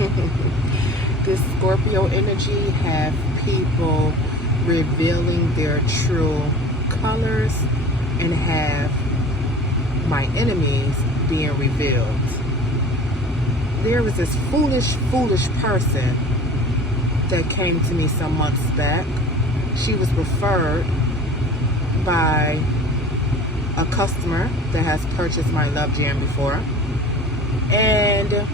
This Scorpio energy have people revealing their true colors and have my enemies being revealed. There was this foolish person that came to me some months back. She was referred by a customer that has purchased my Love Jam before. And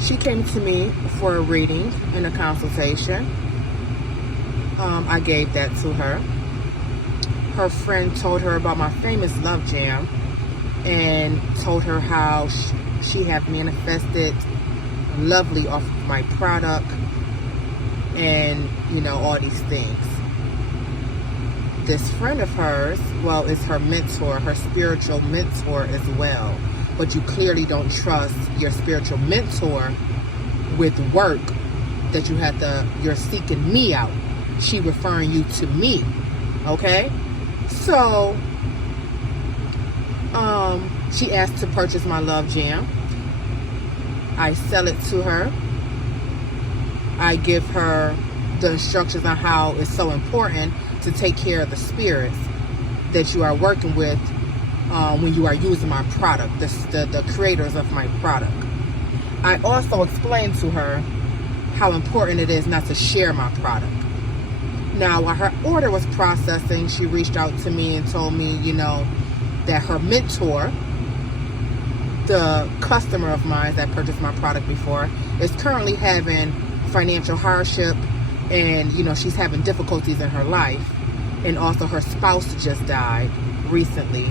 she came to me for a reading and a consultation. I gave that to her. Her friend told her about my famous Love Jam and told her how she had manifested lovely off of my product and, you know, all these things. This friend of hers, well, is her mentor, her spiritual mentor as well. But you clearly don't trust your spiritual mentor with work that you're seeking me out. She referring you to me, okay? So, she asked to purchase my Love Jam. I sell it to her. I give her the instructions on how it's so important to take care of the spirits that you are working with when you are using my product, the creators of my product. I also explained to her how important it is not to share my product. Now, while her order was processing, she reached out to me and told me, you know, that her mentor, the customer of mine that purchased my product before, is currently having financial hardship, and, you know, she's having difficulties in her life. And also her spouse just died recently.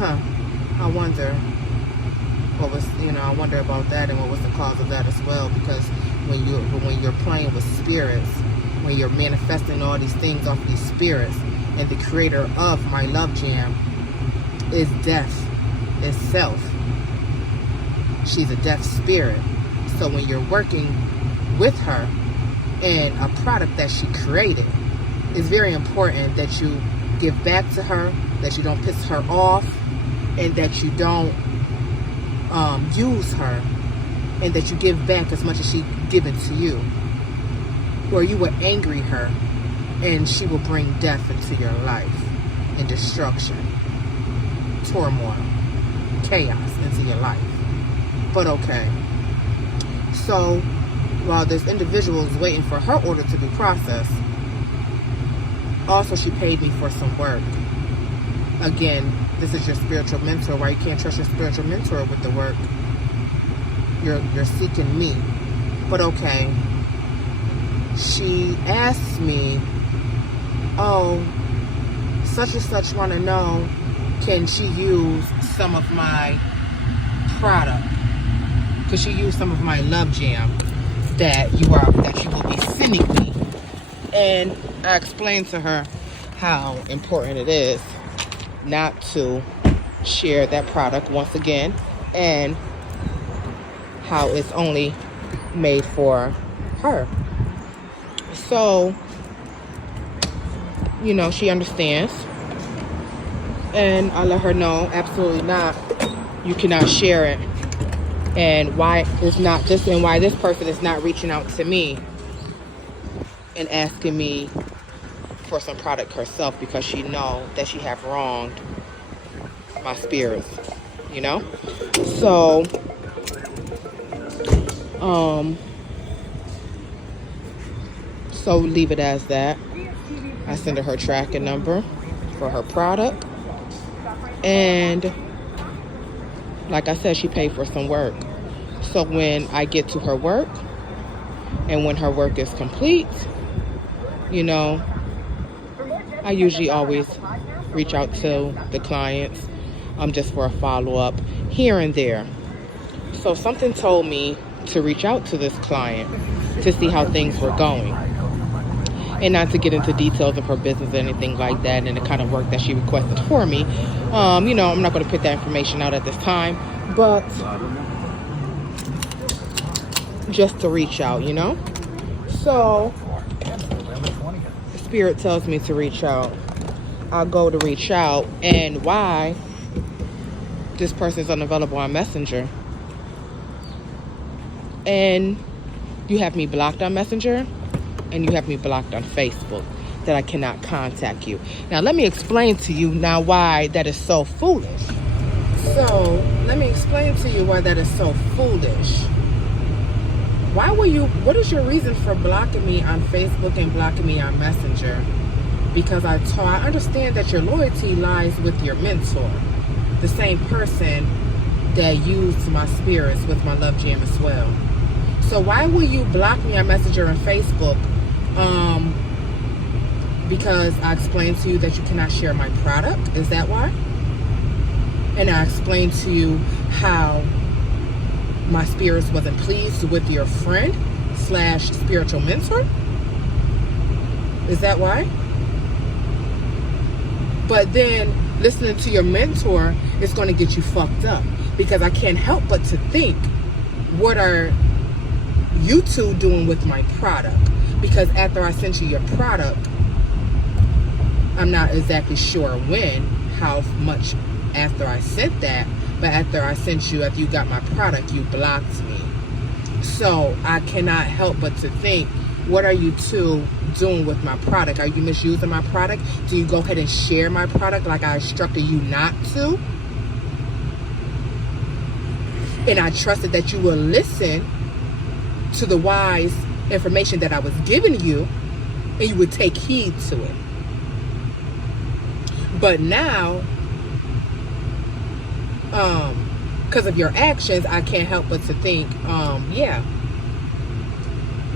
I wonder what was, you know, I wonder about that and what was the cause of that as well. Because when you're playing with spirits, when you're manifesting all these things off these spirits, and the creator of my Love Jam is death itself. She's a death spirit. So when you're working with her and a product that she created, it's very important that you give back to her, that you don't piss her off, and that you don't use her, and that you give back as much as she given to you. Or you will angry her, and she will bring death into your life, and destruction, turmoil, chaos into your life. But okay. So while this individual is waiting for her order to be processed, also she paid me for some work. Again, this is your spiritual mentor. Why you can't trust your spiritual mentor with the work? You're seeking me. But okay. She asked me, oh, such and such want to know, can she use some of my product? Could she use some of my Love Jam that you will be sending me? And I explained to her how important it is not to share that product once again, and how it's only made for her. So, you know, she understands. And I let her know, absolutely not. You cannot share it. And why this person is not reaching out to me and asking me for some product herself, because she know that she have wronged my spirits, you know? So, so leave it as that. I send her tracking number for her product. And like I said, she paid for some work. So when I get to her work, and when her work is complete, you know, I usually always reach out to the clients just for a follow-up here and there. So something told me to reach out to this client to see how things were going. And not to get into details of her business or anything like that, and the kind of work that she requested for me. You know, I'm not going to put that information out at this time, but just to reach out, you know? So, Spirit tells me to reach out. I'll go to reach out, and why this person is unavailable on Messenger. And you have me blocked on Messenger, and you have me blocked on Facebook, that I cannot contact you. Now, let me explain to you now why that is so foolish. So, let me explain to you why that is so foolish. What is your reason for blocking me on Facebook and blocking me on Messenger? Because I understand that your loyalty lies with your mentor, the same person that used my spirits with my love jam as well. So why will you block me on Messenger and Facebook? Because I explained to you that you cannot share my product. Is that why? And I explained to you how my spirits wasn't pleased with your friend / spiritual mentor. Is that why? But then listening to your mentor is going to get you fucked up, because I can't help but to think, what are you two doing with my product? Because after I sent you your product, I'm not exactly sure how much after I sent that, but after you got my product, you blocked me. So I cannot help but to think, what are you two doing with my product? Are you misusing my product? Do you go ahead and share my product like I instructed you not to? And I trusted that you will listen to the wise information that I was giving you, and you would take heed to it. But now, because of your actions, I can't help but to think,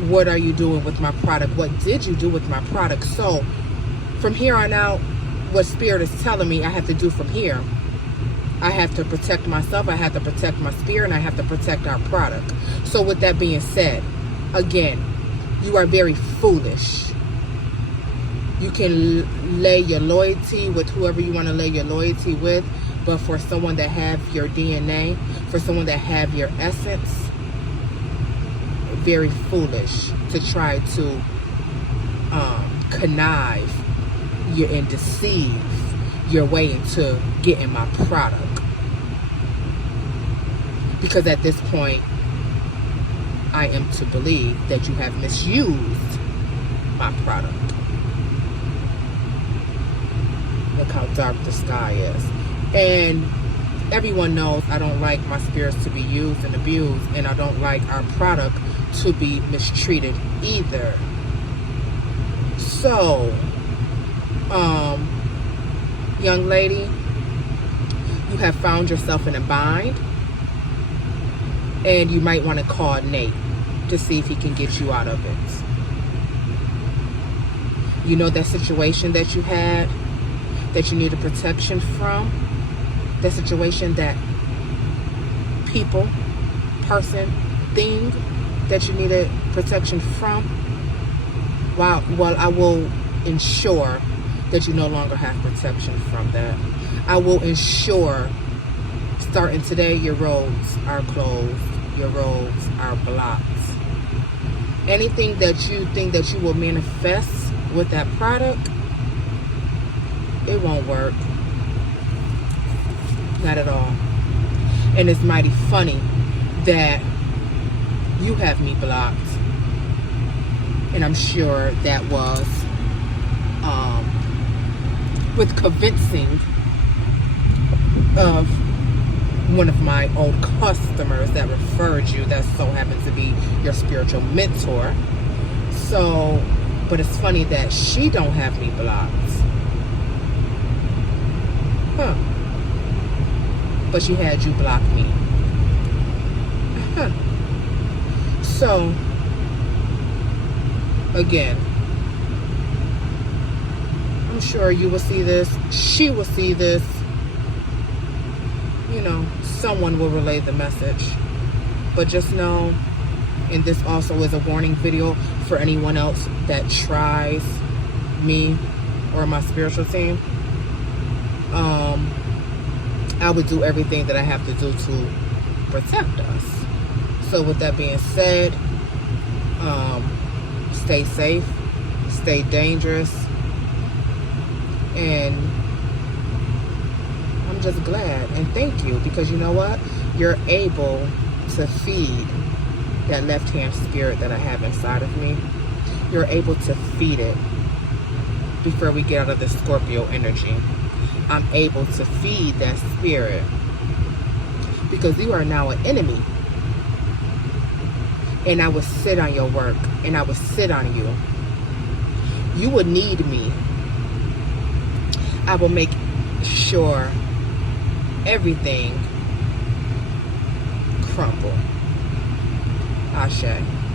what are you doing with my product? What did you do with my product? So from here on out, what Spirit is telling me I have to do from here, I have to protect myself, I have to protect my spirit, and I have to protect our product. So with that being said, again, you are very foolish. You can lay your loyalty with whoever you want to lay your loyalty with, but for someone that have your DNA, for someone that have your essence, very foolish to try to connive and deceive your way into getting my product. Because at this point, I am to believe that you have misused my product. Look how dark the sky is. And everyone knows I don't like my spirits to be used and abused, and I don't like our product to be mistreated either. So, young lady, you have found yourself in a bind, and you might want to call Nate to see if he can get you out of it. You know that situation that you had, that you needed protection from, that situation, that people, person, thing that you needed protection from? Well, I will ensure that you no longer have protection from that. I will ensure, starting today, your roads are closed, your roads are blocked. Anything that you think that you will manifest with that product, it won't work. Not at all. And it's mighty funny that you have me blocked. And I'm sure that was with convincing of one of my old customers that referred you, that so happens to be your spiritual mentor. So, but it's funny that she don't have me blocked. Huh. But she had you block me. Huh. So, again, I'm sure you will see this. She will see this. You know, someone will relay the message. But just know, and this also is a warning video for anyone else that tries me or my spiritual team. I would do everything that I have to do to protect us. So with that being said, stay safe, stay dangerous, and I'm just glad and thank you, because you know what? You're able to feed that left-hand spirit that I have inside of me, you're able to feed it before we get out of the Scorpio energy. I'm able to feed that spirit because you are now an enemy. And I will sit on your work, and I will sit on you. You will need me. I will make sure everything crumble. Ashe.